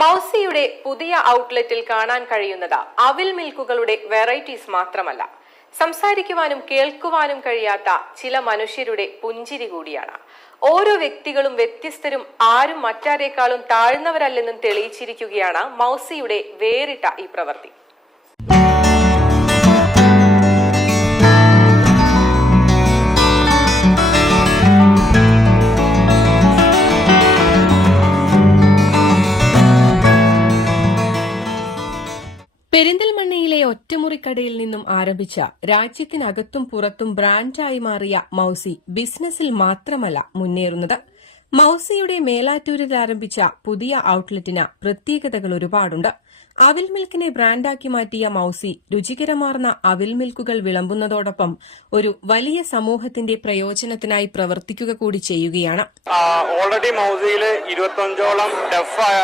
മൗസിയുടെ പുതിയ ഔട്ട്ലെറ്റിൽ കാണാൻ കഴിയുന്നത് അവിൽ മിൽക്കുകളുടെ വെറൈറ്റീസ് മാത്രമല്ല, സംസാരിക്കുവാനും കേൾക്കുവാനും കഴിയാത്ത ചില മനുഷ്യരുടെ പുഞ്ചിരി കൂടിയാണ്. ഓരോ വ്യക്തികളും വ്യത്യസ്തരും, ആരും മറ്റാരേക്കാളും താഴ്ന്നവരല്ലെന്നും തെളിയിച്ചിരിക്കുകയാണ് മൗസിയുടെ വേറിട്ട ഈ പ്രവൃത്തി. പെരിന്തൽമണ്ണയിലെ ഒറ്റമുറിക്കടയിൽ നിന്നും ആരംഭിച്ച രാജ്യത്തിനകത്തും പുറത്തും ബ്രാൻഡായി മാറിയ മൗസി ബിസിനസ്സിൽ മാത്രമല്ല മുന്നേറുന്നത്. മൗസിയുടെ മേലാറ്റൂരിൽ ആരംഭിച്ച പുതിയ ഔട്ട്ലെറ്റിന് പ്രത്യേകതകൾ ഒരുപാടുണ്ട്. അവിൽ മിൽക്കിനെ ബ്രാൻഡാക്കി മാറ്റിയ മൗസി രുചികരമാർന്ന അവിൽ മിൽക്കുകൾ വിളമ്പുന്നതോടൊപ്പം ഒരു വലിയ സമൂഹത്തിന്റെ പ്രയോജനത്തിനായി പ്രവർത്തിക്കുക കൂടി ചെയ്യുകയാണ്. ഓൾറെഡി മൗസിയിൽ 25ഓളം ഡെഫായ